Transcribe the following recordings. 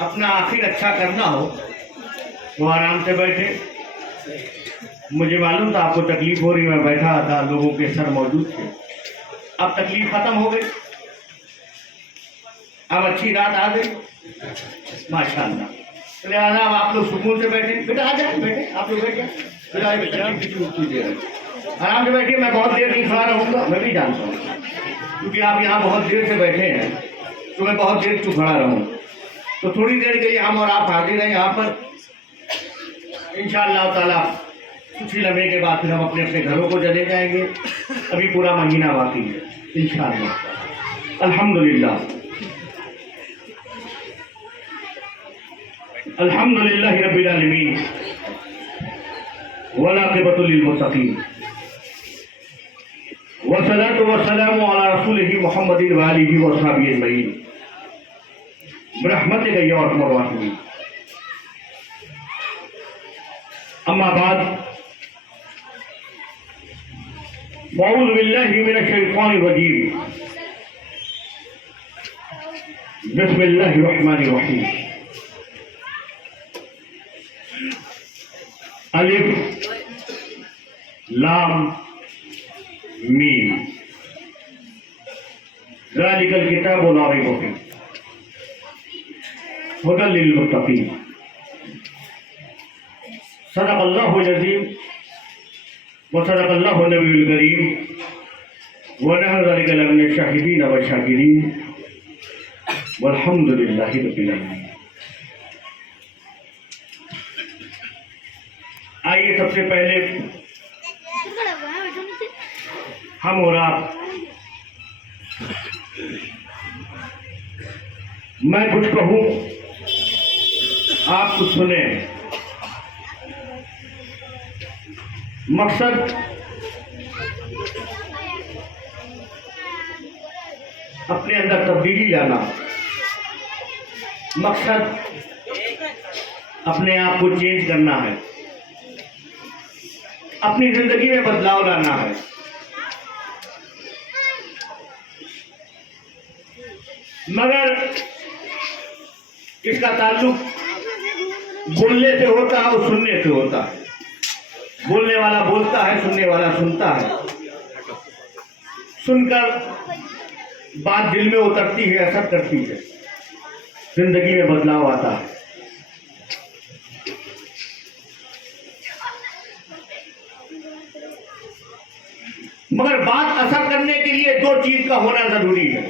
अपना आखिर अच्छा करना हो तो आराम से बैठे। मुझे मालूम था आपको तकलीफ हो रही, मैं बैठा था, लोगों के सर मौजूद थे। अब तकलीफ खत्म हो गई, अब अच्छी रात आ गई माशाअल्लाह। चले आना, अब आप लोग सुकून से बैठे। बेटा आ जाए, बैठे आप लोग, बैठे बेटा, आराम से बैठिए। मैं बहुत देर नहीं खड़ा रहूँगा, मैं भी जानता हूँ, क्योंकि आप यहाँ बहुत देर से बैठे हैं तो मैं बहुत देर क्यों खड़ा रहूँ। तो थोड़ी देर के लिए हम और आप हाजिर हैं यहाँ पर। इंशाअल्लाह ताला कुछ ही लम्हे के बाद फिर हम अपने अपने घरों को चले जाएंगे। अभी पूरा महीना बाकी है इंशाअल्लाह। अल्हम्दुलिल्लाह, अल्हम्दुलिल्लाह रब्बिल आलमीन वल आक़िबतु लिल मुत्तक़ीन वस्सलातु वस्सलामु अला रसूलिहि मुहम्मदिन व आलिहि व अस्हाबिहि अजमईन बिरहमतिका या अरहमर राहिमीन। अम्मा बाद, अऊज़ु बिल्लाहि मिनश शैतानिर रजीम, बिस्मिल्लाहिर रहमानिर रहीम। अलिफ लाम मीम, ज़ालिकल किताबु ला रैब फीह हुदल लिल मुत्तक़ीन। सदक़ल्लाहुल अज़ीम व सदक़ल्लाहुन नबियुल करीम व नहनु ज़ालिका लमिनश शाहिदीन व शाकिरीन वल्हम्दुलिल्लाहि रब्बिल आलमीन। आइए, सबसे पहले हम और आप, मैं कुछ कहूँ आप कुछ सुने। मकसद अपने अंदर तब्दीली लाना, मकसद अपने आप को चेंज करना है, अपनी जिंदगी में बदलाव लाना है। मगर इसका ताल्लुक बोलने से होता है और सुनने से होता है। बोलने वाला बोलता है, सुनने वाला सुनता है। सुनकर बात दिल में उतरती है, असर करती है, जिंदगी में बदलाव आता है। मगर बात असर करने के लिए दो चीज का होना जरूरी है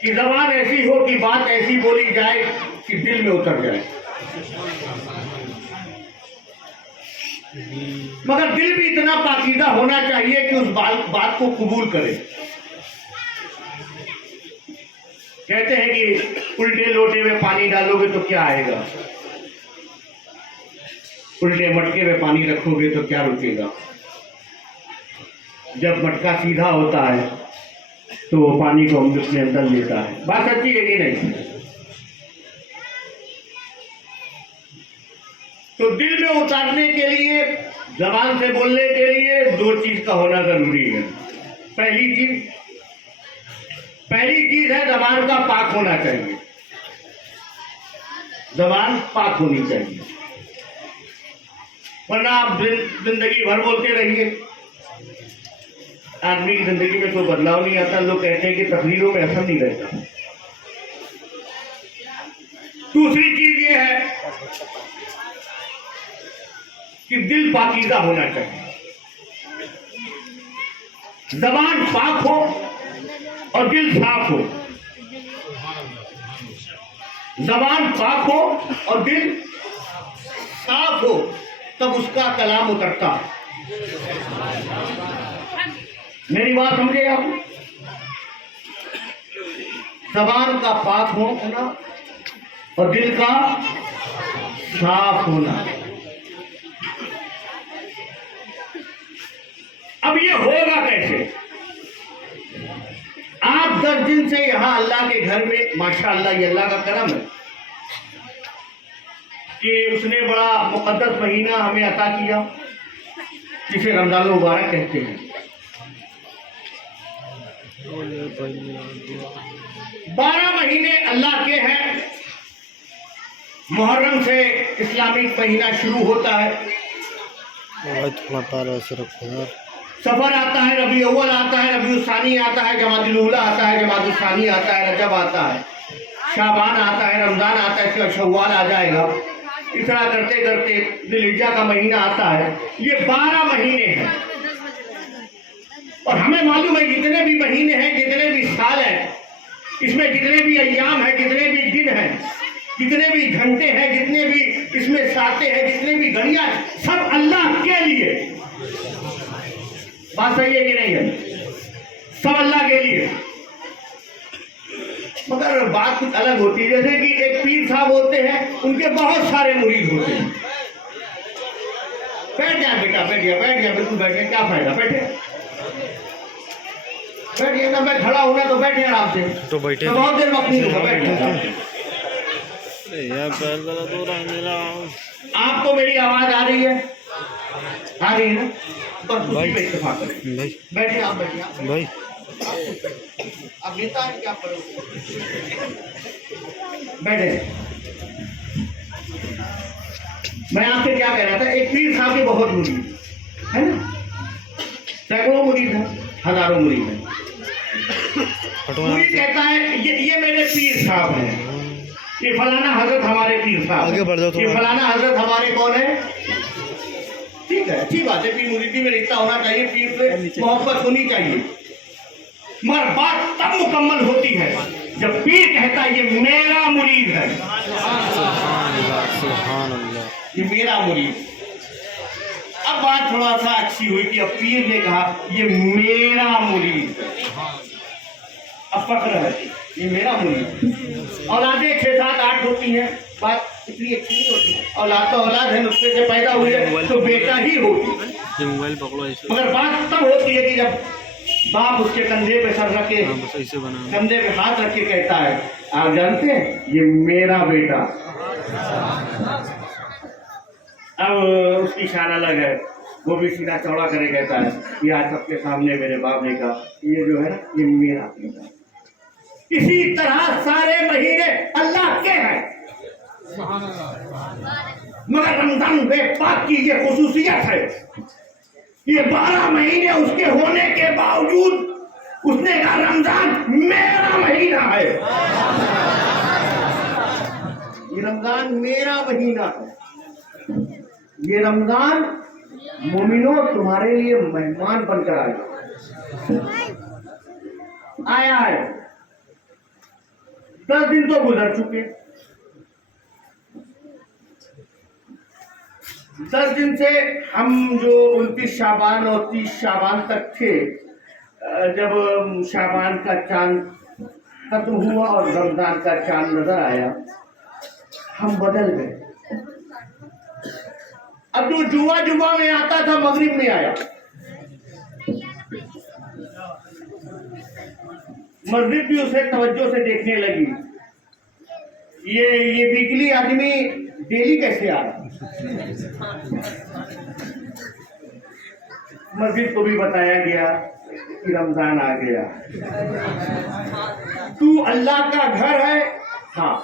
कि जबान ऐसी हो कि बात ऐसी बोली जाए कि दिल में उतर जाए, मगर दिल भी इतना पाकीज़ा होना चाहिए कि उस बात को कबूल करे। कहते हैं कि उल्टे लोटे में पानी डालोगे तो क्या आएगा, उल्टे मटके में पानी रखोगे तो क्या रुकेगा। जब मटका सीधा होता है तो वो पानी को अपने अंदर लेता है। बात सच्ची है कि नहीं? तो दिल में उतारने के लिए, जबान से बोलने के लिए दो चीज का होना जरूरी है। पहली चीज है जबान का पाक होना चाहिए। जबान पाक होनी चाहिए, वरना आप जिंदगी भर बोलते रहिए, आदमी की जिंदगी में कोई बदलाव नहीं आता। लोग कहते हैं कि तकरीरों में असर नहीं रहता। दूसरी चीज ये है कि दिल पाकीज़ा होना चाहिए। जबान पाक हो और दिल साफ हो। जबान पाक हो और दिल साफ हो, तब उसका कलाम उतरता है। मेरी बात समझे आप? जबान का पाक होना और दिल का साफ होना। अब ये होगा कैसे? आप 10 दिन से यहाँ अल्लाह के घर में, माशाअल्लाह ये अल्लाह का करम है कि उसने बड़ा मुकद्दस महीना हमें अता किया, जिसे रमजान मुबारक कहते हैं। 12 महीने अल्लाह के हैं। मुहर्रम से इस्लामिक महीना शुरू होता है। सफर आता है, रबी अव्वल आता है, रबी सानी आता है, जमादुल ऊला आता है, जमादुल सानी आता है, रजब आता है, शाबान आता है, रमजान आता है, इसके शव्वाल आ जाएगा। इस तरह करते करते जिलहिज्जा का महीना आता है। ये 12 महीने हैं और हमें मालूम है जितने भी महीने हैं, जितने भी साल हैं, इसमें जितने भी अय्याम हैं, जितने भी दिन हैं, जितने भी घंटे हैं, जितने भी इसमें सातें हैं, जितने भी घड़ियां, सब अल्लाह के लिए। बात सही है कि नहीं है? सब अल्लाह के लिए। मगर बात कुछ अलग होती है। जैसे कि एक पीर साहब होते हैं, उनके बहुत सारे मुरीद होते हैं। बैठ जाए बेटा, बैठ गया बिल्कुल बैठ गया, क्या फायदा, बैठे बैठिए ना। मैं खड़ा हूं ना तो बैठे आराम से, तो बैठे तो बहुत देर वक्त नहीं होगा, बैठे। आपको मेरी आवाज आ रही है? आ रही है ना? बस उसी पे इत्तेफाक करें। बैठे आप, बैठिए भाई। अब नेता है क्या करोगे? बैठे। मैं आपसे क्या कह रहा था, एक पीर साहब के बहुत मुरीद है ना, सैकड़ों मुरीद है, हजारों मुरीद है। मुरीद कहता है ये मेरे पीर साहब हैं, ये फलाना हजरत हमारे पीर साहब, ये फलाना हजरत हमारे कौन है। ठीक है, अच्छी बात है, पीर मुरीदी में रिश्ता होना चाहिए, पीर से मोहब्बत होनी चाहिए। मगर बात तब मुकम्मल होती है जब पीर कहता है ये मेरा मुरीद है, ये मेरा मुरीद। अब बात थोड़ा सा अच्छी हुई कि अब पीर ने कहा ये मेरा मुरीद है। अब फक्र है, ये मेरा मुरीद। औलादें 6, 7, 8 होती हैं, बात इतनी अच्छी नहीं होती। औलाद तो औलाद है, नुस्खे से पैदा हुई है तो बेटा ही होगी। मगर बात तब होती है कि जब बाप उसके कंधे पे सर रखे, कंधे पे हाथ रख के कहता है आप जानते हैं ये मेरा बेटा। अब उसकी शान अलग है, वो भी सीना चौड़ा करे कहता है कि आज सबके सामने मेरे बाप ने कहा ये जो है ये मेरा बेटा। इसी तरह सारे महीने अल्लाह के हैं, मगर रमजान बेपाक की ये खुसूसियत है, ये 12 महीने उसके होने के बावजूद उसने कहा रमजान मेरा महीना है, ये रमजान मेरा महीना है, ये रमजान मोमिनो तुम्हारे लिए मेहमान बनकर आया है। 10 दिन तो गुजर चुके, 10 दिन से हम जो 29 शाबान और 30 शाबान तक थे, जब शाबान का चांद खत्म हुआ और रमजान का चांद नजर आया, हम बदल गए। अब जो जुमा में आता था मगरिब में आया, मस्जिद भी उसे तवज्जो से देखने लगी। ये बिजली आदमी डेली कैसे आ रहा। मस्जिद को भी बताया गया कि रमजान आ गया, तू अल्लाह का घर है, हाँ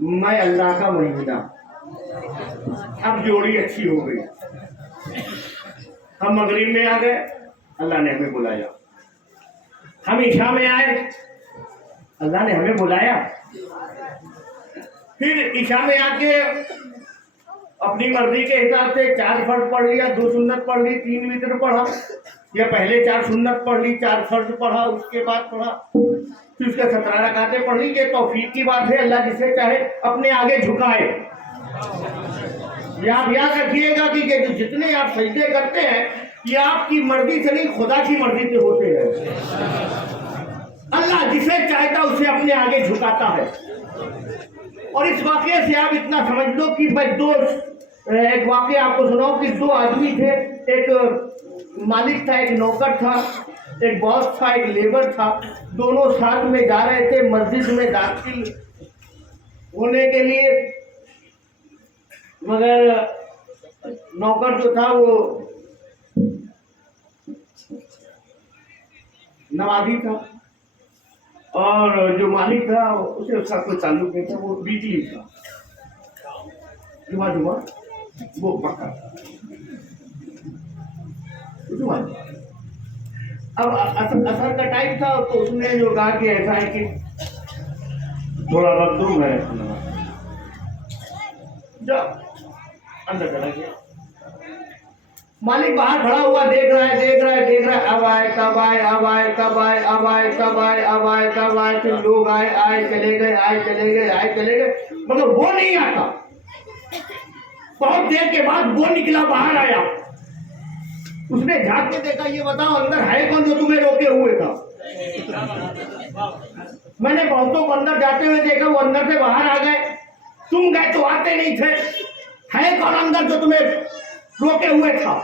मैं अल्लाह का महीना। अब जोड़ी अच्छी हो गई, हम मगरिब में आ गए, अल्लाह ने हमें बुलाया। हम इशा में आए, अल्लाह ने हमें बुलाया। फिर इशा में आके अपनी मर्जी के हिसाब से 4 फर्ज पढ़ लिया, 2 सुन्नत पढ़ ली, 3 वितर पढ़ा, या पहले 4 सुन्नत पढ़ ली, 4 फर्ज पढ़ा, उसके बाद पढ़ा, फिर उसके 17 रकातें पढ़ ली। ये तौफीक की बात है, अल्लाह जिसे चाहे अपने आगे झुकाए। ये आप याद रखिएगा कि जितने आप सजदे करते हैं ये आपकी मर्जी से नहीं, खुदा की मर्जी से होते हैं। अल्लाह जिसे चाहता उसे अपने आगे झुकाता है। और इस वाक़े से आप इतना समझ लो कि भाई एक वाक़े आपको सुनाऊं कि 2 आदमी थे, एक मालिक था, एक नौकर था, एक बॉस था, एक लेबर था। दोनों साथ में जा रहे थे मस्जिद में दाखिल होने के लिए, मगर नौकर जो था वो नवाबी था, और जो मालिक था उसे उसका कोई ताल्लुक नहीं था, वो बिजली था, जुमा जुमा वो पक्का। अब असर का टाइम था तो उसने जो कहा कि ऐसा है कि थोड़ा वक्त दूर है, जब अंदर चला गया। मालिक बाहर खड़ा हुआ देख रहा है, अब आए तब आए, अब आए तब आए, अब आए तब आए, अब आए तब आए, फिर लोग आए चले गए, मगर वो नहीं आता। बहुत देर के बाद वो निकला, बाहर आया, उसने झांक के देखा, ये बताओ अंदर है कौन जो तुम्हें रोके हुए था? मैंने बहुतों को अंदर जाते हुए देखा, वो अंदर से बाहर आ गए, तुम गए तो आते नहीं थे, है कौन अंदर जो तुम्हें रोके हुए था?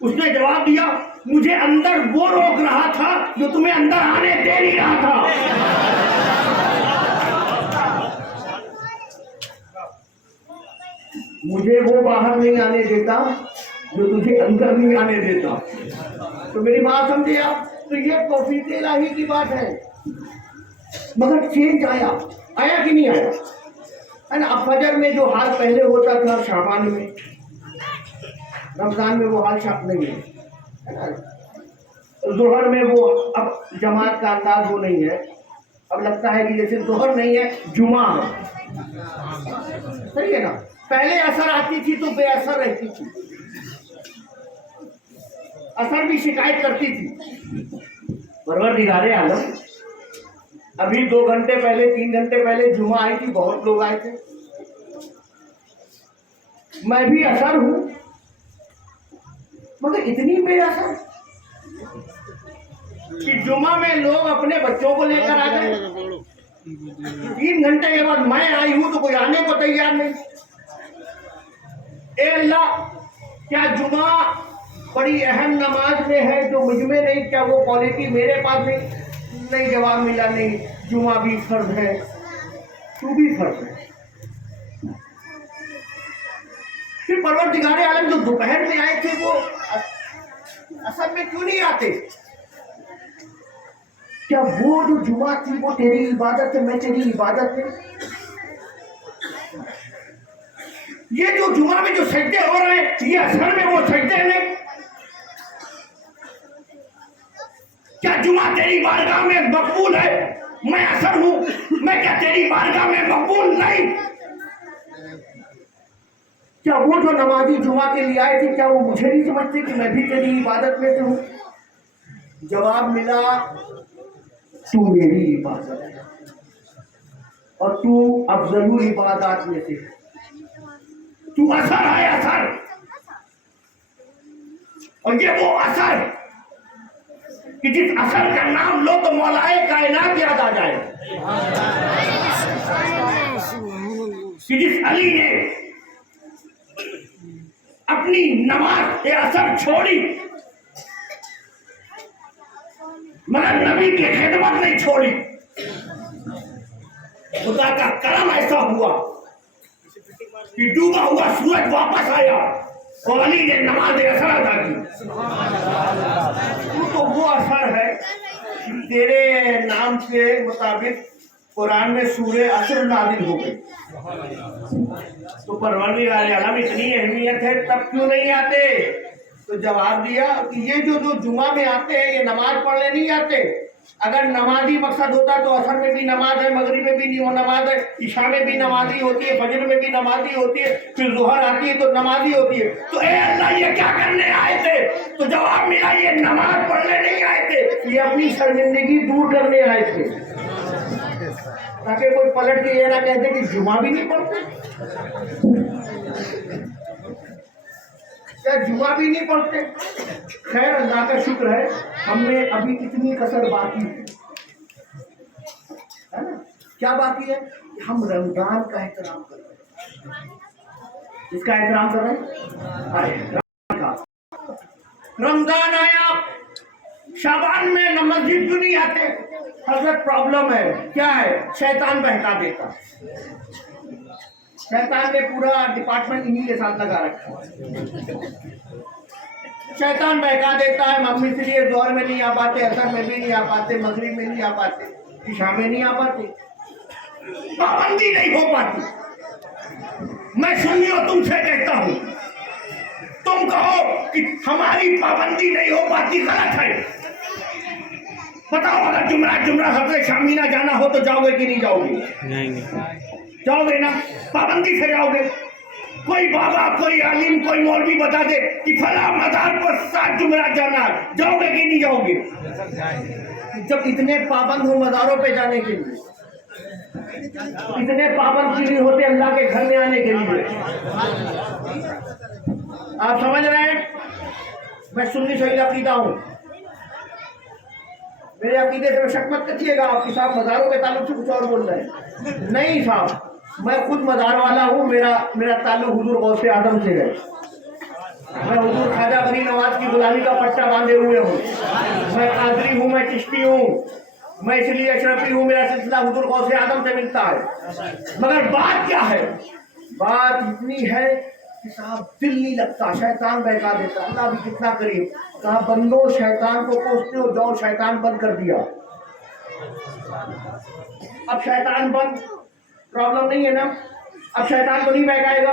उसने जवाब दिया, मुझे अंदर वो रोक रहा था जो तुम्हें अंदर आने दे नहीं रहा था। मुझे वो बाहर नहीं आने देता जो तुझे अंदर नहीं आने देता। तो मेरी बात समझे आप? तो ये तौफीक इलाही की बात है। मगर चेंज आया कि नहीं आया? है ना। अब फजर में जो हाल पहले होता था शाबान में, रमजान में वो हाल शाप नहीं है ना। जोहर में वो अब जमात का अंदाज वो नहीं है, अब लगता है कि जैसे जोहर नहीं है जुमा है, सही है ना। पहले असर आती थी तो बेअसर रहती थी, असर भी शिकायत करती थी। परवरदिगारे आलम अभी 2 घंटे पहले 3 घंटे पहले जुमा आई थी, बहुत लोग आए थे, मैं भी असर हूं, मगर इतनी बेअसर कि जुमा में लोग अपने बच्चों को लेकर आ गए। 3 घंटे के बाद मैं आई हूं तो कोई आने को तैयार नहीं। ए अल्लाह, क्या जुमा बड़ी अहम नमाज में है जो मुझ में नहीं, क्या वो क्वालिटी मेरे पास नहीं? जवाब मिला, नहीं, जुमा भी फर्ज है, तू भी फर्ज है। फिर परवरदिगारे आलम जो दोपहर में आए थे वो असल में क्यों नहीं आते? क्या वो जो जुमा थी वो तेरी इबादत है, मैं तेरी इबादत है? ये जो जुमा में जो सजदे हो रहे हैं ये असर में वो सजदे हैं? क्या जुमा तेरी बारगाह में मकबूल है? मैं असर हूं, मैं क्या तेरी बारगाह में मकबूल नहीं? क्या वो जो नमाजी जुमा के लिए आए थे क्या वो मुझे नहीं समझते कि मैं भी तेरी इबादत में हूं? जवाब मिला, तू मेरी इबादत है और तू अफजलुल इबादत में से, तू असर है, असर। और ये वो असर कि जिस असर का नाम लो तो मौलाए कायनात याद आ जाए, कि जिस अली ने अपनी नमाज के असर छोड़ी मगर नबी की खिदमत नहीं छोड़ी। खुदा का करम ऐसा हुआ कि डूबा हुआ सूरज वापस आया और अली ने नमाज असर अदा की। तो वो असर है तेरे नाम के मुताबिक कुरान में सूरे असर नाजिल हो गई। तो परवरदिगार आलम इतनी अहमियत है, तब क्यों नहीं आते? तो जवाब दिया कि ये जो जुमा में आते हैं ये नमाज पढ़ने नहीं आते। अगर नमाजी मकसद होता तो असर में भी नमाज है, मगरिब में भी नमाज है, ईशा में भी नमाजी होती है, फजर में भी नमाजी होती है, फिर जोहर आती है तो नमाजी होती है। तो ए अल्लाह, ये क्या करने आए थे? तो जवाब मिला, ये नमाज पढ़ने नहीं आए थे, ये अपनी शर्मिंदगी दूर करने आए थे, ताकि कोई पलट के ये ना कहते कि जुमा भी नहीं पढ़ते, क्या जुमा भी नहीं पढ़ते? खैर, अल्लाह का शुक्र है हमें अभी इतनी कसर बाकी है ना। क्या बाकी है? हम रमजान का एहतराम कर रहे हैं। इसका एहतराम कर रहे हैं। रमजान आया, शाबान में मस्जिद क्यों नहीं आते? हजरत प्रॉब्लम है, क्या है? शैतान बहका देता। शैतान ने पूरा डिपार्टमेंट इन्हीं के साथ लगा रखा है। शैतान बहका देता है, हम इसलिए जोहर में नहीं आ पाते, असर में भी नहीं आ पाते, मगरिब में नहीं आ पाते, इशा में नहीं आ पाते, पाबंदी नहीं हो पाती। मैं सुन्नियों तुमसे कहता हूं, तुम कहो कि हमारी पाबंदी नहीं हो पाती, गलत है। बताओ, अगर जुमरा हजरत शामीना जाना हो तो जाओगे कि नहीं जाओगे? नहीं जाओगे ना, पाबंदी से जाओगे। कोई बाबा, कोई आलिम, कोई मौलवी बता दे कि फला मजार पर 7 जुमरा जाना है, जाओगे कि नहीं जाओगे? जब इतने पाबंद हो मजारों पे जाने के लिए, इतने पाबंद क्यों नहीं होते अल्लाह के घर में आने के लिए? आप समझ रहे हैं? मैं सुन्नी सही अकीदा हूं, मेरे अकीदे से शक मत करिएगा आपकी साहब मजारों के ताल्लुक से कुछ और बोल रहे हैं। नहीं साहब, मैं खुद मजार वाला हूँ, मेरा ताल्लुक हुजूर गौसे आदम से है। मैं हुजूर ख्वाजा गनी नवाज की गुलामी का पट्टा बांधे हुए हूँ। मैं कादरी हूँ, मैं चिश्ती हूँ, मैं इसलिए अशरफी हूँ, मेरा सिलसिला हुजूर गौसे आदम से मिलता है। मगर बात क्या है? बात इतनी है कि साहब दिल नहीं लगता, शैतान बहका देता। अल्लाह भी कितना करीब, कहा बंदो शैतान को कोसते हो, जाओ शैतान बंद कर दिया। अब शैतान बंद, प्रॉब्लम नहीं है ना, अब शैतान को नहीं बहकाएगा,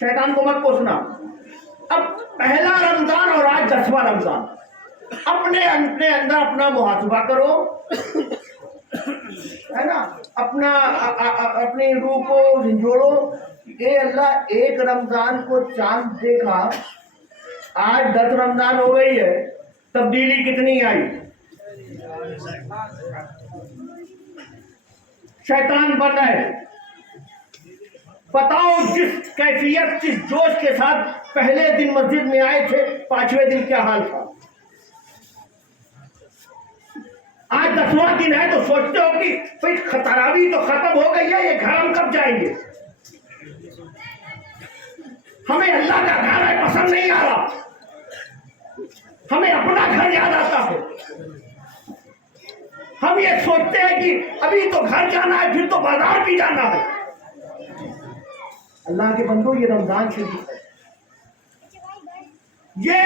शैतान को मत कोसना। अब पहला रमजान और आज 10वां रमजान, अपने अंदर अपना मुहासबा करो, है ना, अपनी रूह को झंझोड़ो। ये अल्लाह एक रमजान को चांद देखा, आज 10 रमजान हो गई है, तब्दीली कितनी आई? शैतान बन है। बताओ, जिस कैफियत, जिस जोश के साथ पहले दिन मस्जिद में आए थे, 5वें दिन क्या हाल था? आज 10वां दिन है तो सोचते हो कि भाई तरावी तो खत्म हो गई है, ये घर हम कब जाएंगे? हमें अल्लाह का घर है पसंद नहीं आ रहा, हमें अपना घर याद आता है। हम ये सोचते हैं कि अभी तो घर जाना है, फिर तो बाजार भी जाना है। अल्लाह के बंदो, ये रमजान शरीफ है, ये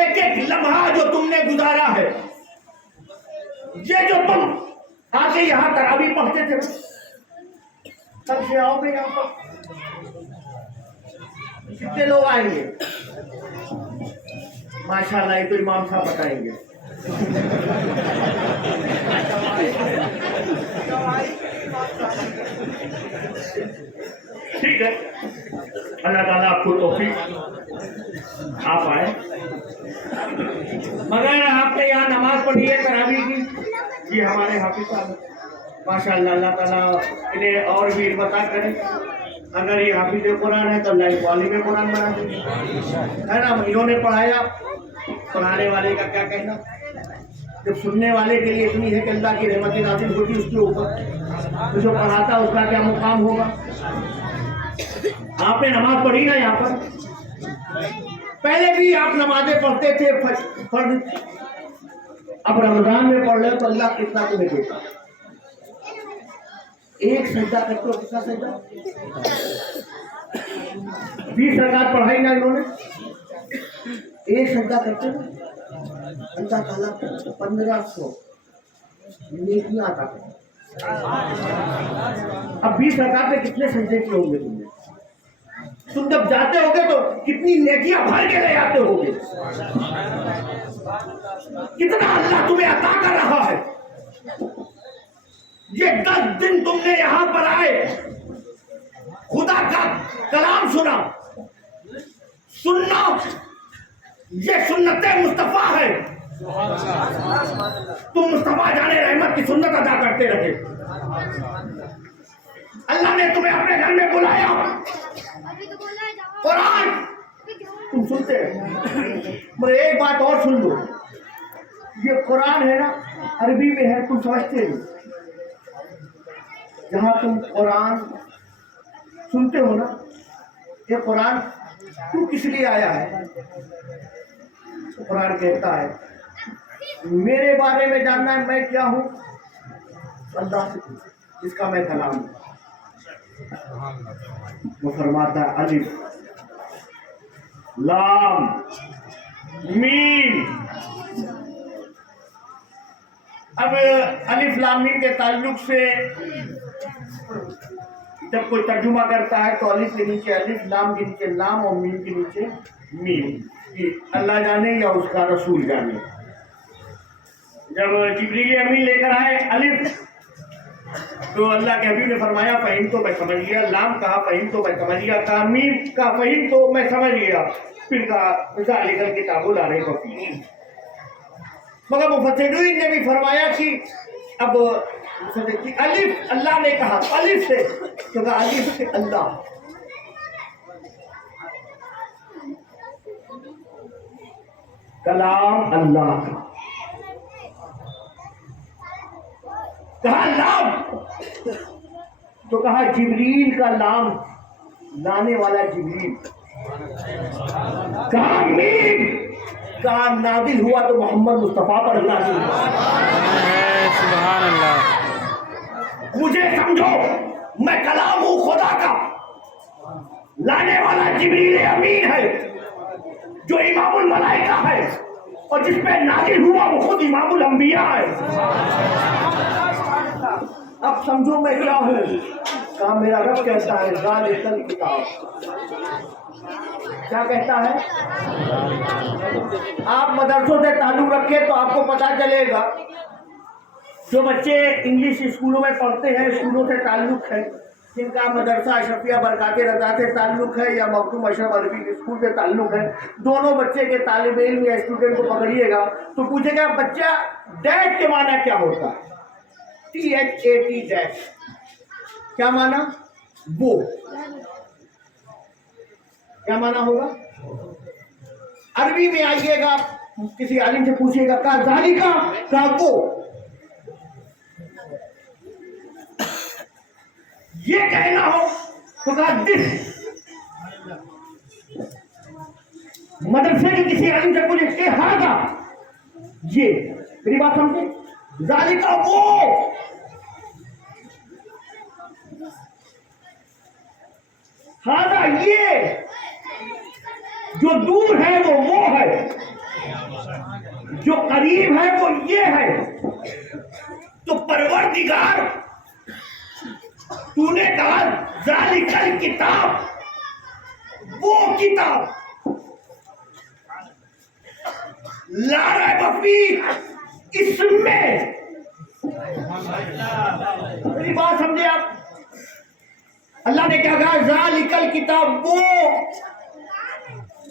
एक एक लम्हा जो तुमने गुजारा है, ये जो तुम आके यहां तरावी पढ़ते थे, कब से आओगे यहां पर? कितने लोग आएंगे? माशाल्लाह, ये तो इमाम साहब बताएंगे। ठीक है, अल्लाह ताला आपको तौफीक, आप आए। मगर आपने यहाँ नमाज पढ़ी है तरावी की, ये हमारे हाफिज साहब माशाल्लाह, अल्लाह ताला इन्हें और भी बता करें। अगर ये हाफिज कुरान है तो अल्लाह को आलिम कुरान बना देंगे, है ना। इन्होंने पढ़ाया, पढ़ाने वाले का क्या कहना? जब सुनने वाले के लिए इतनी है कि अल्लाह की रहमत नाज़िल होती उसके ऊपर, तो जो पढ़ाता उसका क्या मुकाम होगा? आपने नमाज पढ़ी ना यहाँ पर, पहले भी आप नमाजें पढ़ते थे फर्ज, अब रमजान में पढ़ रहे तो अल्लाह कितना तुम्हें देता। एक सजदा करते हो, कितना सजदा? 20 रकात पढ़ाई ना इन्होंने, एक सजदा करते हो, अल्लाह ताला 1500 नेकियां आता है। अब 20 रकात में कितने सजदे किए होंगे तुमने? तुम जब जाते होगे तो कितनी नेकियां भर के ले आते होगे? कितना अल्लाह तुम्हें अता कर रहा है। ये 10 दिन तुमने यहां पर आए, खुदा का कलाम सुना, सुनना ये सुन्नत मुस्तफा है। तुम मुस्तफा जाने रहमत की सुन्नत अदा करते रहे। अल्लाह ने तुम्हें अपने घर में बुलाया, कुरान तुम सुनते हैं। मगर एक बात और सुन लो, ये कुरान है ना, अरबी में है, तुम समझते हो। जहां तुम कुरान सुनते हो ना, ये कुरान क्यों किस लिए आया है? कुरान कहता है मेरे बारे में जानना है, मैं क्या हूं? अल्लाह से जिसका मैं कलाम हूं। वो फरमाता है अलिफ लाम मीम। अब अलिफ लाम मीम के ताल्लुक से जब कोई तर्जुमा करता है तो अलिफ के नीचे अलिफ, लाम के नीचे लाम और मीम के नीचे मीम। कि अल्लाह जाने या उसका रसूल जाने। जब जिब्रील अमीन लेकर आए अलिफ, तो अल्लाह के हबीब ने फरमाया फ़हीम तो मैं समझ गया। लाम कहा फ़हीम तो मैं समझ गया। कहा मीम का फ़हीम तो मैं समझ गया। फिर कहा ज़ालिकल किताबु ला रैब फीह। मगर मुफस्सिरीन ने भी फरमाया कि अब अलिफ अल्लाह ने कहा, अलिफ से तो कहा अलिफ से अल्लाह। कलाम अल्लाह का। कहा लाम तो कहा जिब्रील का लाम, लाने वाला जिब्रील। कहा मीम, कहा नाजिल हुआ तो मोहम्मद मुस्तफा पर नाजिल हुआ। सुभान अल्लाह। मुझे समझो, मैं कलाम हूं खुदा का, लाने वाला जिब्रील अमीन है जो इमामुल मलाइका है, और जिस पे नाजिल हुआ वो खुद इमामुल अंबिया है। अब समझो मैं क्या हूँ। कहा मेरा रब कहता है ज़ालिकल किताब। क्या कहता है? आप मदरसों से ताल्लुक रखें तो आपको पता चलेगा। जो बच्चे इंग्लिश स्कूलों में पढ़ते हैं, स्कूलों से ताल्लुक है, जिनका मदरसा अशरफिया बरकाते रज़ा से ताल्लुक है या मखदूम अशरफ अरबी स्कूल से ताल्लुक है, दोनों बच्चे के तालिब इल्म या स्टूडेंट को पकड़िएगा तो पूछेगा बच्चा डैट के माना क्या होता है? THAT that. क्या माना? वो। क्या माना होगा? अरबी में आइएगा, किसी आलिम से पूछिएगा कहा ज़ालिका, कहा वो। ये कहना हो तो कहा दिस। मदरसे के किसी आलिम से पूछे के हादा, ये। मेरी बात समझे? ज़ालिका वो। हादा ये। जो दूर है वो है, जो करीब है वो ये है। तो परवरदिगार तूने कहा ज़ालिकल किताब, वो किताब ला रैब फीह, इसमें। मेरी बात समझे आप? अल्लाह ने क्या कहा? ज़ालिकल किताब, वो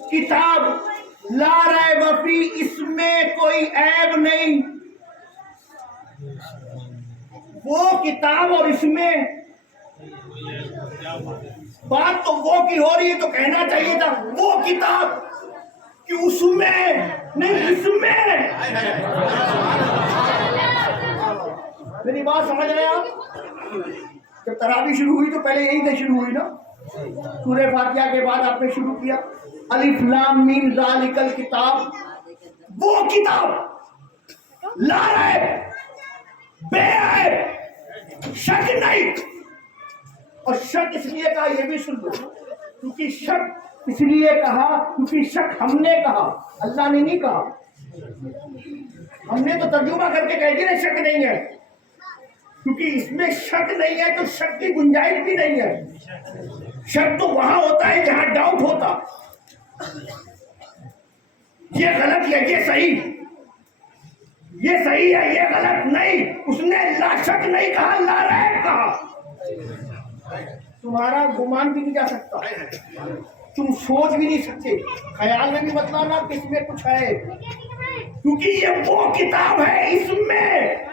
किताब ला रैब फीह, इसमें कोई ऐब नहीं। वो किताब और इसमें बात तो वो की हो रही है, तो कहना चाहिए था वो किताब, कि उसमें नहीं इसमें। मेरी बात समझ रहे हैं आप? जब तरावी शुरू हुई तो पहले यही से शुरू हुई ना। सूरह फातिहा के बाद आपने शुरू किया अलिफ लाम मीम ज़ालिकल किताब, वो किताब ला रैब, बेऐब, शक नहीं। और शक इसलिए कहा, ये भी सुन लो, क्योंकि शक इसलिए कहा क्योंकि शक हमने कहा, अल्लाह ने नहीं कहा। हमने तो तर्जुमा करके कह दिया शक नहीं है, क्योंकि इसमें शक नहीं है तो शक की गुंजाइश भी नहीं है। शक तो वहां होता है जहां डाउट होता, ये गलत है ये सही, ये सही है ये गलत नहीं। उसने ला शक नहीं कहा, ला रैब कहा। तुम्हारा गुमान भी नहीं जा सकता, तुम सोच भी नहीं सकते, ख्याल में भी मत लाना कि इसमें कुछ है, क्योंकि ये वो किताब है इसमें।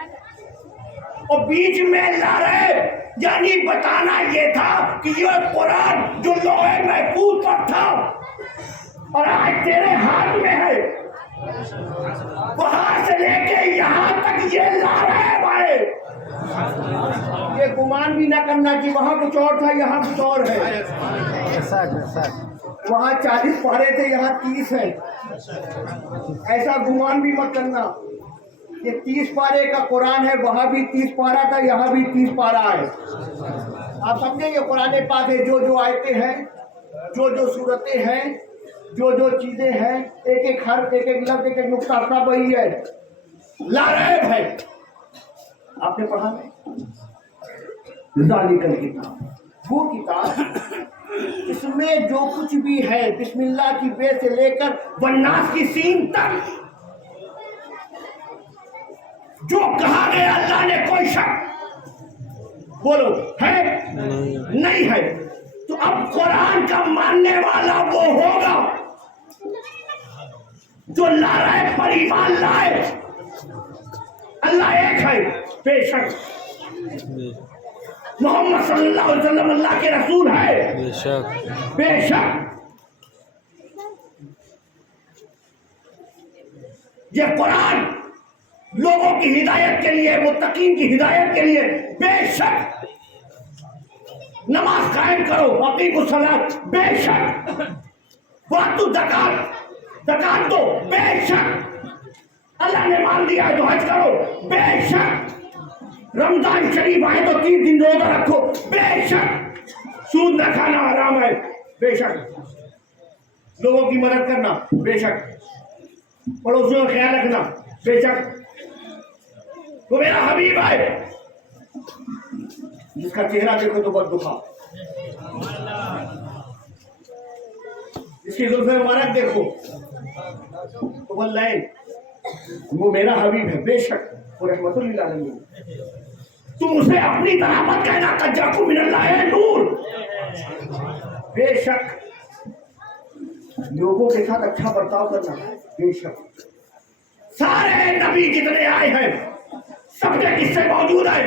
और बीच में ला रहे, यानी बताना ये था कि ये कुरान जो लौहे महफूज पर था और आज तेरे हाथ में है, वहां से लेके यहाँ तक ये ला रहे भाई। ये गुमान भी ना करना कि वहां कुछ और था यहाँ कुछ और है। वहां 40 पारे थे यहाँ 30 है, ऐसा गुमान भी मत करना। ये 30 पारे का कुरान है, वहां भी 30 पारा था, यहाँ भी 30 पारा है। आप समझेंगे कुरान पाक है, जो जो आयतें हैं, जो जो सूरतें हैं, जो जो चीजें हैं, एक एक हर एक एक लफ्ज एक एक नुक्ता सब वही है, लारैब है। आपने पढ़ा नहीं? ज़ालिकल किताब, वो किताब इसमें जो कुछ भी है बिस्मिल्लाह की बे से लेकर वन्नास की सीन तक जो कहा गया अल्लाह ने, कोई शक बोलो है नहीं है। तो अब कुरान का मानने वाला वो होगा जो लाए पर ईमान लाए। अल्लाह एक है बेशक, मोहम्मद सल्लल्लाहु अलैहि वसल्लम अल्लाह के रसूल है बेशक बेशक। ये कुरान लोगों की हिदायत के लिए, मुत्तकीन की हिदायत के लिए बेशक। नमाज कायम करो, अकीमुस सलात बेशक, वातु ज़कात दो बेशक, अल्लाह ने मान दिया है तो हज करो बेशक, रमजान शरीफ आए तो 3 दिन रोजा रखो बेशक, सूद न खाना हराम है बेशक, लोगों की मदद करना बेशक, पड़ोसियों का ख्याल रखना बेशक। वो मेरा हबीब है जिसका चेहरा देखो तो बहुत दुखा, इसकी जुल्फ़े मुबारक देखो तो वल्लाह वो मेरा हबीब है बेशक, वो रहमतुल लिल आलमीन। तुम उसे अपनी तरह मत कहना, कज्जाकुम मिनल्लाहि नूर, बेशक लोगों के साथ अच्छा बर्ताव करना बेशक। सारे नबी जितने आए हैं सबके किस्से मौजूद है,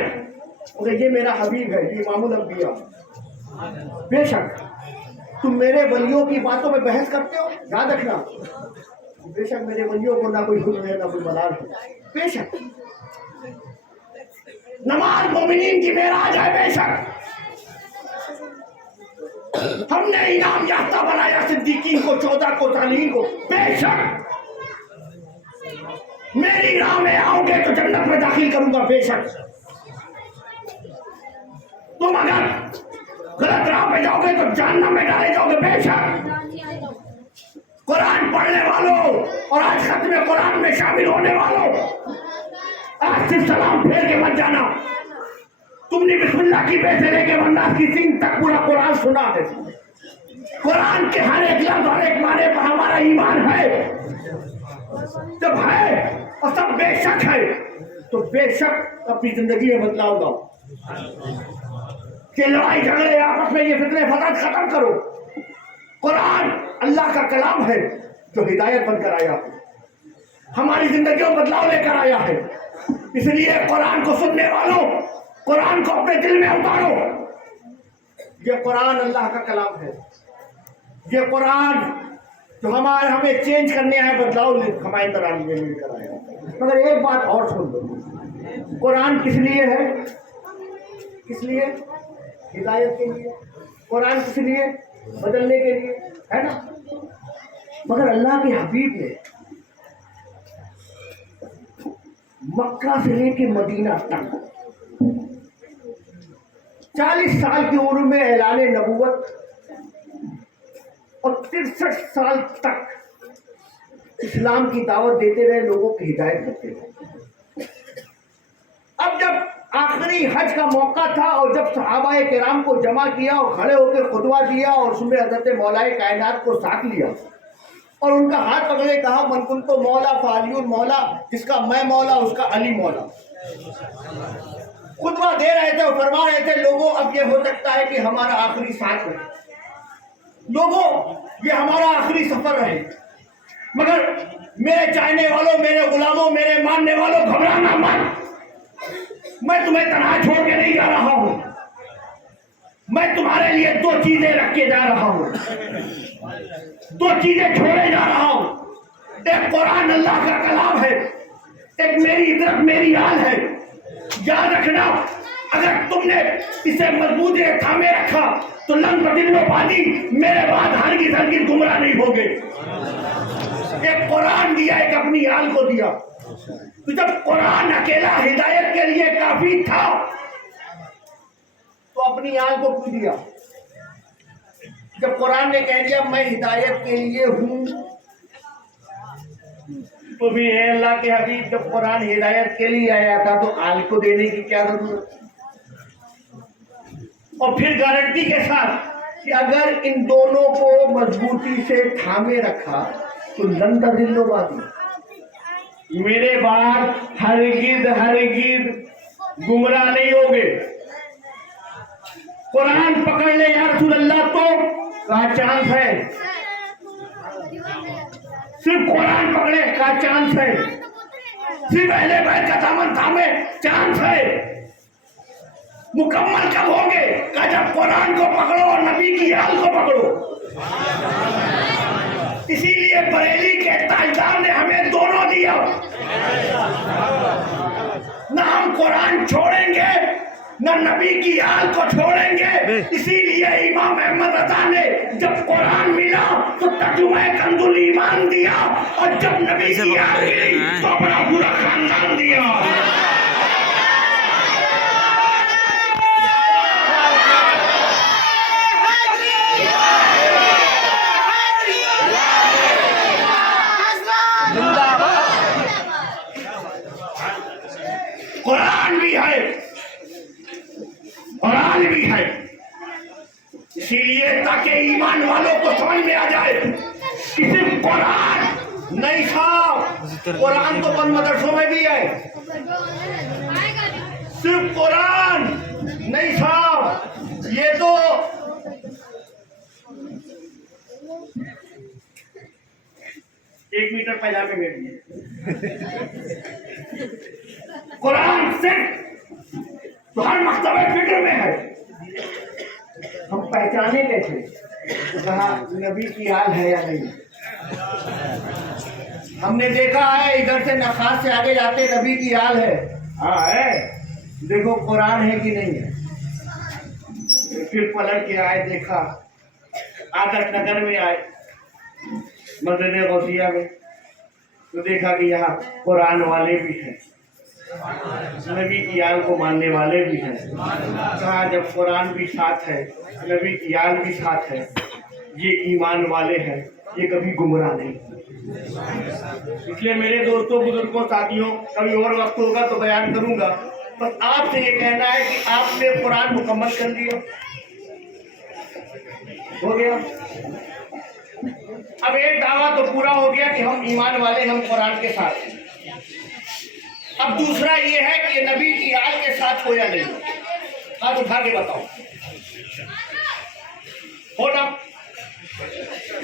और ये मेरा हबीब है, ये इमामुल अंबिया बेशक। तुम मेरे वलियों की बातों में बहस करते हो, याद रखना बेशक मेरे वलियों को ना कोई हुक्म है ना कोई मलाल है बेशक। नमाज मोमिनीन की मेराज है बेशक। हमने इनाम याफ्ता बनाया सिद्दीकीन को, 14 को, तालीन को बेशक। मेरी राह में आओगे तो जन्नत में दाखिल करूंगा बेशक। तुम अगर गलत राह पे जाओगे तो जहन्नम में डाले जाओगे बेशक। कुरान पढ़ने वालों और आज खत्म कुरान में शामिल होने वालों, आज सिर्फ सलाम फेर के मत जाना। तुमने बिस्मिल्लाह की बे से लेके वन्नास की सीन तक पूरा कुरान सुना है। कुरान के हर एक लफ्ज हर एक माने पर हमारा ईमान है। जब है और सब बेशक है तो बेशक अपनी जिंदगी में बदलाव लाओ। कि लड़ाई झगड़े आपस में ये फितने फसाद खत्म करो। कुरान अल्लाह का कलाम है जो हिदायत बनकर आया है, हमारी जिंदगियों में बदलाव लेकर आया है। इसलिए कुरान को सुनने वालों, कुरान को अपने दिल में उतारो। ये कुरान अल्लाह का कलाम है, ये कुरान जो हमें चेंज करने आए, बदलाव हमारे अंदर आने में लेकर आया। मगर एक बात और सुन लो, कुरान किस लिए है? किस लिए? हिदायत के लिए। कुरान किस लिए? बदलने के लिए, है ना। मगर अल्लाह के हबीब ने मक्का से लेके मदीना तक 40 साल की उम्र में ऐलान नबूवत और 63 साल तक इस्लाम की दावत देते रहे, लोगों की हिदायत करते रहे। अब जब आखिरी हज का मौका था और जब सहाबाए किराम को जमा किया और खड़े होकर खुतबा दिया और उसमें हजरत मौलाए कायनात को साथ लिया और उनका हाथ पकड़े कहा, मन कुन तो मौला फालियुल मौला, जिसका मैं मौला उसका अली मौला। खुतबा दे रहे थे और फरमा रहे थे, लोगों अब ये हो सकता है कि हमारा आखिरी साथ रहे, लोगों ये हमारा आखिरी सफर रहे, मगर मेरे चाहने वालों, मेरे गुलामों, मेरे मानने वालों, घबराना मत। मैं तुम्हें तन्हा छोड़ के नहीं जा रहा हूं, मैं तुम्हारे लिए 2 चीजें रख के जा रहा हूं, 2 चीजें छोड़े जा रहा हूं। एक कुरान अल्लाह का कलाम है, एक मेरी इतरत मेरी आल है। याद रखना, अगर तुमने इसे मजबूत थामे रखा तो लन बदिल्लो पानी, मेरे बाद हरगिज़ हरगिज़ गुमराह नहीं होगे। एक कुरान दिया, एक अपनी आल को दिया। तो जब कुरान अकेला हिदायत के लिए काफी था तो अपनी आल को क्यों दिया? जब कुरान ने कह दिया मैं हिदायत के लिए हूँ, तो भी है अल्लाह के हबीब, जब कुरान हिदायत के लिए आया था तो आल को देने की क्या जरूरत? और फिर गारंटी के साथ कि अगर इन दोनों को मजबूती से थामे रखा तो लंदा दिल्लोबादी, मेरे बाद हरगिज गुमराह नहीं होगे। कुरान पकड़ ले या रसूल अल्लाह तो का चांस है, सिर्फ कुरान पकड़े का चांस है, सिर्फ अहले बैत का दामन थामे चांस है। मुकम्मल कब होंगे? का जब कुरान को पकड़ो और नबी की आल को पकड़ो। इसीलिए बरेली के ताजदार ने हमें दोनों दिया, न हम कुरान छोड़ेंगे न नबी की आल को छोड़ेंगे। इसीलिए इमाम अहमद रजा ने जब कुरान मिला तो तर्जुमा कंजुल ईमान दिया, और जब नबी की आल मिली तो अपना पूरा खानदान दिया। कुरान भी है और आल भी है, इसीलिए ताकि ईमान वालों को समझ में आ जाए कि सिर्फ कुरान नहीं साहब, कुरान तो बंद मदरसों में भी है। सिर्फ कुरान नहीं साहब, ये तो एक मीटर पैजामे में भी कुरान सिर्फ तो हर मकतबे फिक्र में है। हम पहचाने कैसे? तो कहा नबी की हाल है या नहीं। हमने देखा है इधर से नखास से आगे जाते नबी की हाल है, हाँ है, देखो कुरान है कि नहीं है। फिर पलट के आए, देखा आदर्श नगर में आए, मदीना गौसिया में, तो देखा कि यहाँ कुरान वाले भी हैं, नबी की आल को मानने वाले भी हैं। कहा जब कुरान भी साथ है, नबी की आल भी साथ है, ये ईमान वाले हैं, ये कभी गुमराह नहीं। इसलिए मेरे दोस्तों, बुजुर्गों, साथियों, कभी और वक्त होगा तो बयान करूंगा, बस आपसे ये कहना है कि आपने कुरान मुकम्मल कर दिया, हो गया। अब एक दावा तो पूरा हो गया कि हम ईमान वाले, हम कुरान के साथ हैं। अब दूसरा ये है कि नबी की आल के साथ हो या नहीं, हाथ उठा के बताओ, हो ना?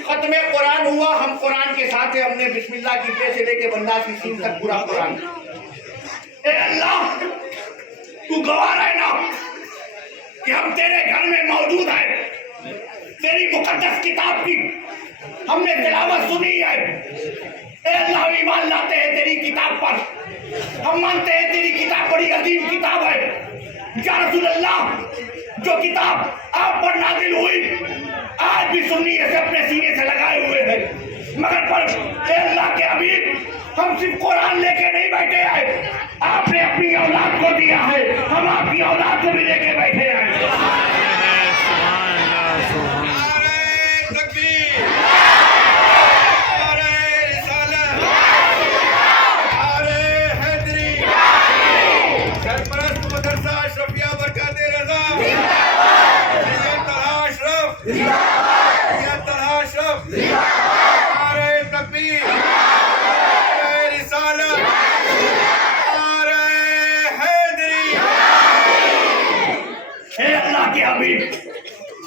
खत्मे कुरान हुआ, हम कुरान के साथ है, हमने बिस्मिल्लाह की से लेके बंदा की सीन तक पूरा कुरान। ए अल्लाह, तू गवाह है ना कि हम तेरे घर में मौजूद है, तेरी मुकद्दस किताब की हमने तिलावत सुनी है। ए अल्लाह, ईमान लाते हैं तेरी किताब पर, हम मानते हैं तेरी किताब बड़ी अजीम किताब है। या रसूल अल्लाह, जो किताब आप पर नाजिल हुई आज भी सुन्नी ऐसे अपने सीने से लगाए हुए हैं, मगर पर अल्लाह के हबीब, हम सिर्फ कुरान लेके नहीं बैठे हैं, आपने अपनी औलाद को दिया है, हम आपकी औलाद को भी लेके बैठे हैं।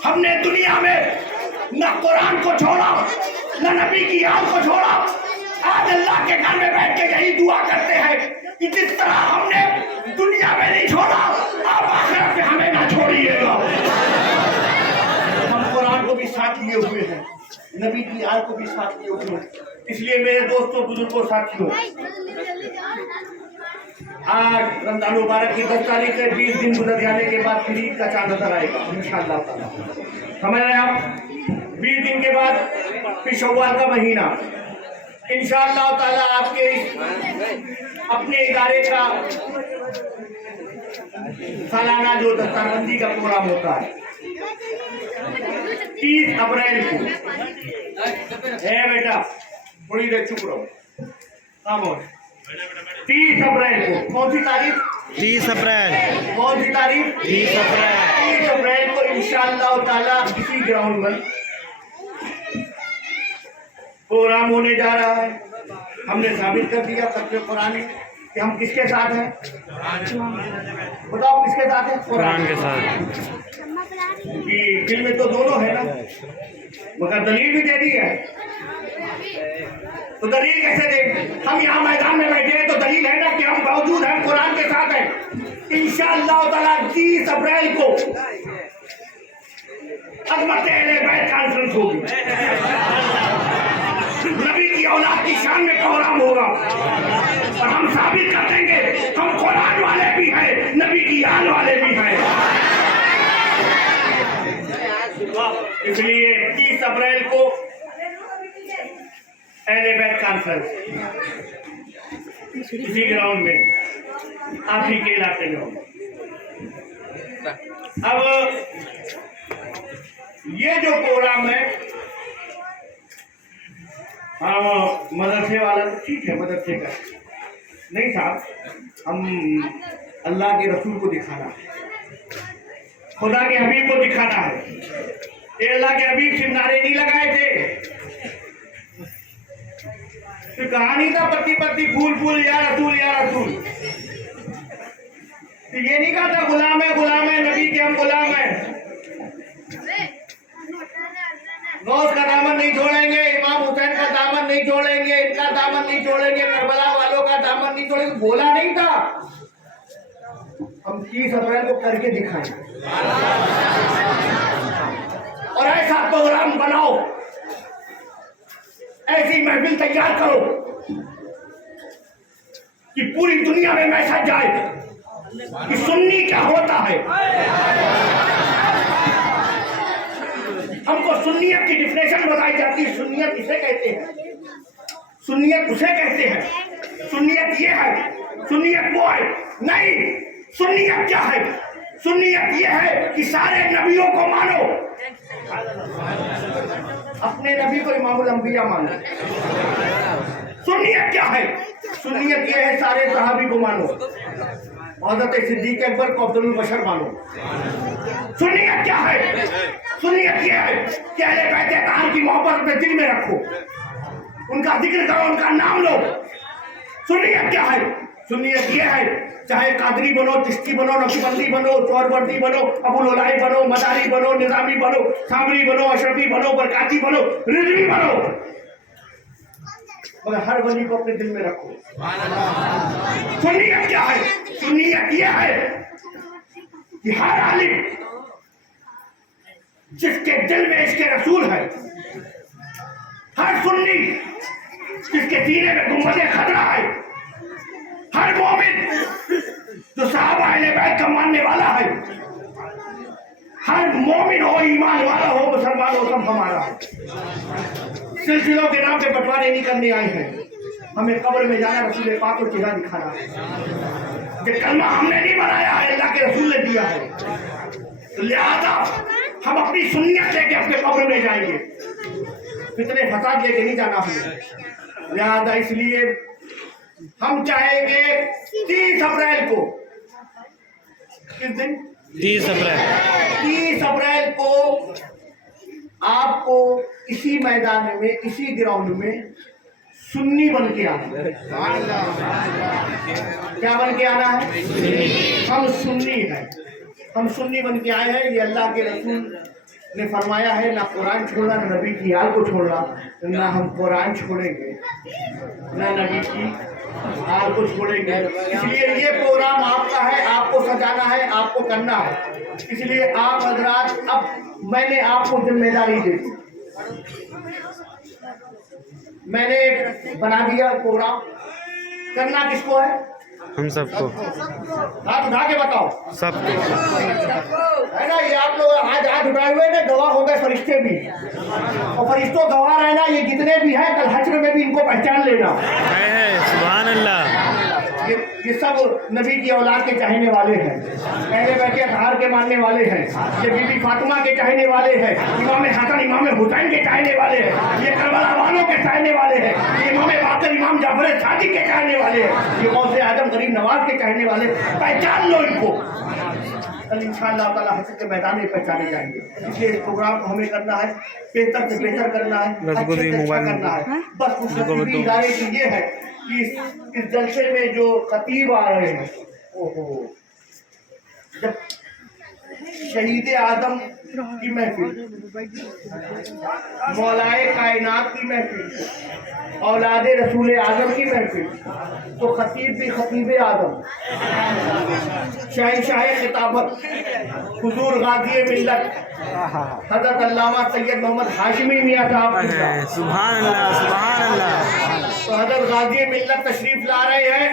हमने दुनिया में न कुरान को छोड़ा, न नबी की आल को छोड़ा। आज अल्लाह के घर में बैठ के यही दुआ करते हैं कि जिस तरह हमने दुनिया में नहीं छोड़ा, आप आखिरत में हमें ना छोड़िएगा। हम कुरान को भी साथ लिए हुए हैं, नबी की आल को भी साथ लिए हुए हैं। इसलिए मेरे दोस्तों, बुजुर्गों, साथियों, आज रमजान मुबारक की 10 तारीख से 20 दिन गुजर जाने के बाद फिर ईद का चांद नजर आएगा इंशाअल्लाह ताला। समझ रहे आप? 20 दिन के बाद फिर शव्वाल का महीना इंशाअल्लाह ताला आपके अपने इदारे का सालाना जो दस्तारबंदी का प्रोग्राम होता है, 30 अप्रैल को है बेटा, थोड़ी देर चुप रहो। खामोश। 30 अप्रैल को, कौन सी तारीख? 30 अप्रैल। कौन सी तारीख? 30 अप्रैल। 30 अप्रैल को इंशाअल्लाह ताला इसी ग्राउंड में प्रोग्राम होने जा रहा है। हमने साबित कर दिया सत्य कुरान में कि हम किसके साथ हैं। बताओ किसके साथ हैं? कुरान के साथ। कि दिल में तो दोनों है ना, मगर दलील भी दे दी है। तो दलील कैसे दे? हम यहाँ मैदान में बैठे हैं तो दलील है ना कि हम मौजूद हैं, कुरान के साथ हैं। इंशाअल्लाह ताला 30 अप्रैल को अज़मत अहले बैत कॉन्फ्रेंस होगी। नबी की औलाद की शान में प्रोग्राम होगा और हम साबित कर देंगे हम कुरान वाले भी हैं, नबी की आल वाले भी हैं। इसलिए 30 अप्रैल को अहले बैत कॉन्फ्रेंस इसी ग्राउंड में, आप ही के इलाके में होगा। अब ये जो प्रोग्राम है, हाँ मदरसे वाला तो ठीक है, मदरसे का नहीं साहब, हम अल्लाह के रसूल को दिखाना है, खुदा के हबीब को दिखाना है। ये अल्लाह के हबीब सिर्फ नारे नहीं लगाए थे, तो कहानी था पत्ती पत्ती फूल फूल या रसूल या रसूल। तो ये नहीं कहा था गुलाम है नबी के हम गुलाम हैं। गौस का दामन नहीं छोड़ेंगे, इमाम हुसैन का दामन नहीं छोड़ेंगे, इनका दामन नहीं छोड़ेंगे, करबला वालों का दामन नहीं छोड़ेंगे, बोला नहीं था। हम 30 अप्रैल को करके दिखाएं और ऐसा प्रोग्राम बनाओ, ऐसी महफिल तैयार करो कि पूरी दुनिया में मैसेज जाए कि सुन्नी क्या होता है। हमको सुन्नियत की डिफिनेशन बताई जाती है। सुन्नियत किसे कहते हैं? सुन्नियत उसे कहते हैं, सुन्नियत ये है, सुन्नियत वो है नहीं। सुन्नियत क्या है? सुन्नियत ये है कि सारे नबियों को मानो, अपने नबी को इमामुल अंबिया मानो। सुन्नियत क्या है? सुन्नियत ये है सारे सहाबी को मानो, हज़रत सिद्दीक़ अकबर को अब्दुल बशर मानो। सुन्नियत क्या है? सुन्नियत ये है कि अहले बैत ताहर की मोहब्बत अपने दिल में रखो, उनका जिक्र करो, उनका नाम लो। सुन्नियत क्या है? सुन्नियत ये है चाहे कादरी बनो, चिश्ती बनो, नक्शबंदी बनो, चौरवर्दी बनो, अबुल उलाई बनो, मदारी बनो, निजामी बनो, साबरी बनो, अशरफी बनो, बरकाती बनो, रिजवी बनो, मगर हर वली को अपने दिल में रखो। सुन्नियत क्या है? सुन्नियत ये है कि हर आलिम जिसके दिल में इसके रसूल है, हर सुन्नी जिसके सीने में गुंबदे खतरा है, हर मोमिन जो सहाबा अहले बैत का मानने वाला है, हर मोमिन हो, ईमान वाला हो, मुसलमान हो, सब हमारा है। सिलसिलों के नाम पे बंटवारे नहीं करने आए हैं, हमें कब्र में जाना, रसूल पाक को चेहरा दिखाना है। ये कलमा हमने नहीं बनाया है, अल्लाह के रसूल ने दिया है। तो लिहाजा हम अपनी सुन्नियत लेके अपने कब्र में जाएंगे, कितने फसाद लेके नहीं जाना हमें। लिहाजा इसलिए हम चाहेंगे 30 अप्रैल को, किस दिन? 30 अप्रैल। 30 अप्रैल को आपको इसी मैदान में, इसी ग्राउंड में सुन्नी बन के आना है। क्या बन के आना है? हम सुन्नी हैं, हम सुन्नी बन के आए हैं। ये अल्लाह के रसूल ने फरमाया है, ना कुरान छोड़ना, ना नबी की आल को छोड़ना। ना हम कुरान छोड़ेंगे, ना नबी की आल को छोड़ेंगे। इसलिए ये प्रोग्राम आपका है, आपको सजाना है, आपको करना है। इसलिए आप हजरात, अब मैंने आपको जिम्मेदारी दे दी, मैंने बना दिया प्रोग्राम। करना किसको है? हम सबको। हाथ उठा के बताओ। सबको है ना? ये आप लोग हाथ उठाए हुए ना, गवाह हो गए फरिश्ते भी, और फरिश्तों गवाह रहना, ये जितने भी हैं कल हश्र में भी इनको पहचान लेना। है सुभान अल्लाह। ये सब नबी की औलाद के चाहने वाले हैं, अहले बैत अतहार के मानने वाले हैं, ये बीबी फातिमा के चाहने वाले हैं, इमाम हसन इमाम हुसैन के चाहने वाले हैं, ये करबला वालों के चाहने वाले हैं, ये इमाम बाकर इमाम जाफर सादिक के चाहने वाले हैं, ये गौसे आजम गरीब नवाज के चाहने वाले। पहचान लो इनको, कल इंशाअल्लाह ताला हश्र के मैदान में पहचाने जाएंगे। इसलिए इस प्रोग्राम को हमें करना है, बेहतर से बेहतर करना है, अच्छे से अच्छा करना है। बस उस इदारे की ये है कि इस जलसे में जो खतीब आ रहे हैं, ओहो, जब शहीद आदम की महफिल, मौलाए कायनात की महफिल, औलादे रसूल आजम की महफिल, तो खतीब भी खतीब आदम, शहंशाह खिताबत, हुजूर गाज़ी मिल्लत हज़रत अल्लामा सैयद मोहम्मद हाशिमी मियां साहब, सुभान अल्लाह, सुभान अल्लाह। तो हज़रत गाज़ी मिल्लत तशरीफ ला रहे हैं।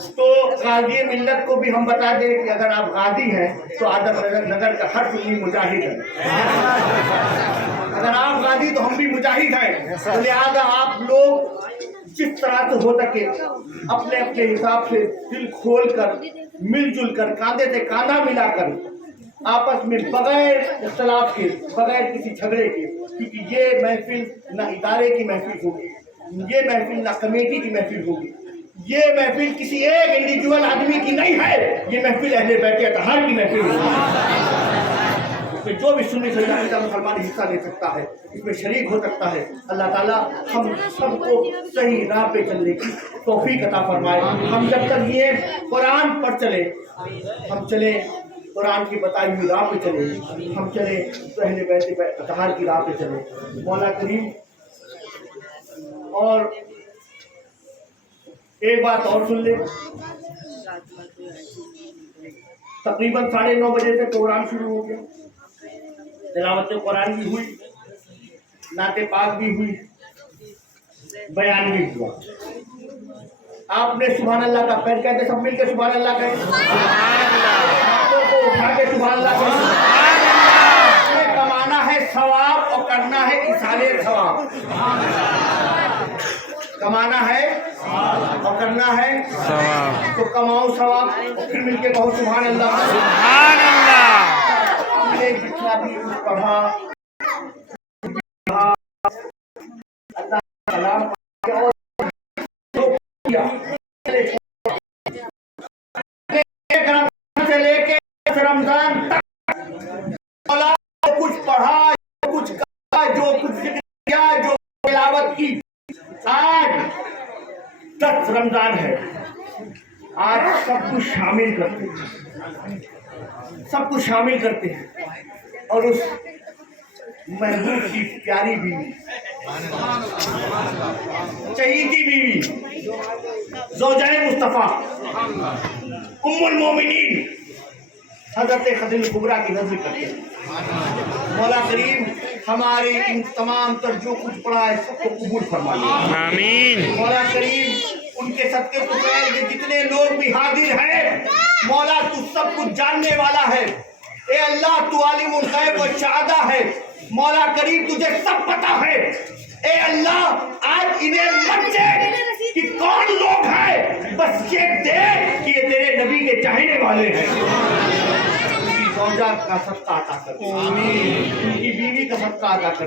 तो गाज़ी मिल्लत को भी हम बता दें कि अगर आप गाज़ी हैं तो आदम नगर का हर सुन्नी मुजाहिद है। अगर आप गाज़ी तो हम भी मुजाहिद हैं, तो लिहाजा आप लोग जिस तरह से हो सके अपने अपने हिसाब से दिल खोल कर, मिलजुल कर, कांधे से कांधा मिलाकर, आपस में बगैर इख्तलाफ के, बगैर किसी झगड़े के, क्योंकि ये महफिल ना इदारे की महफिल होगी, ये महफिल ना कमेटी की महफिल होगी, ये महफिल किसी एक इंडिविजुअल आदमी की नहीं है, ये महफिल अहले बैत अतहार की महफिल है। इसमें जो भी सुन्नी सच्चा मुसलमान हिस्सा ले सकता है, इसमें शरीक हो सकता है। अल्लाह ताला हम सबको सही राह पे चलने की तौफीक अता फरमाए। हम जब तक ये कुरान पढ़ चले, हम चले कुरान की बताई हुई राह पे चले, हम चले तो अहले बैत अतहार की राह पे चले। मौला करीम, और एक बात और सुन ले, तकरीबन 9:30 बजे से प्रोग्राम शुरू हो गया, तिलावत कुरान भी हुई, नाते पाक भी हुई, बयान भी हुआ। आपने सुभान अल्लाह का पैर कहते सब मिलकर सुभान अल्लाह कहें, हाथों को उठा के सुभान अल्लाह कहें। कमाना है सवाब और करना है इसाले सवाब, कमाना है और करना है सवाब, तो कमाओ सवाब, फिर मिलके कहो सुभान अल्लाह, सुभान अल्लाह। हमने जितना भी पढ़ा, अल्लाह सलाम और किया, से लेके रमजान तक कुछ पढ़ा, कुछ कहा, जो कुछ किया, जो तिलावत की। आज 10 रमजान है, आज सब कुछ शामिल करते हैं, सब कुछ शामिल करते हैं, और उस महबूब की प्यारी बीवी, चहीती बीवी, ज़ौजाए मुस्तफ़ा, उम्मुल मोमिनीन हज़रत खदीजा कुबरा की नज़र करते हैं। मौला करीम हमारे इन तमाम तर जो कुछ पढ़ा है सबको कबूल फरमाइए, आमीन। मौला करीम उनके सदके पुत्र ये जितने लोग भी हाजिर हैं, मौला तू सब कुछ जानने वाला है। ए अल्लाह तू आलिमुल गैब व शहादा है, मौला करीम तुझे सब पता है। ए अल्लाह आज इन्हें मत दे कि कौन लोग हैं, बस ये दे कि ये तेरे नबी के चाहने वाले हैं। फौजा का सदका अता कर, उनकी बीवी का सदका अता कर,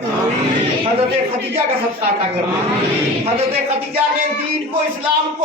हजरत खदीजा का सदका अता कर। हजरत खदीजा ने दीन को, इस्लाम को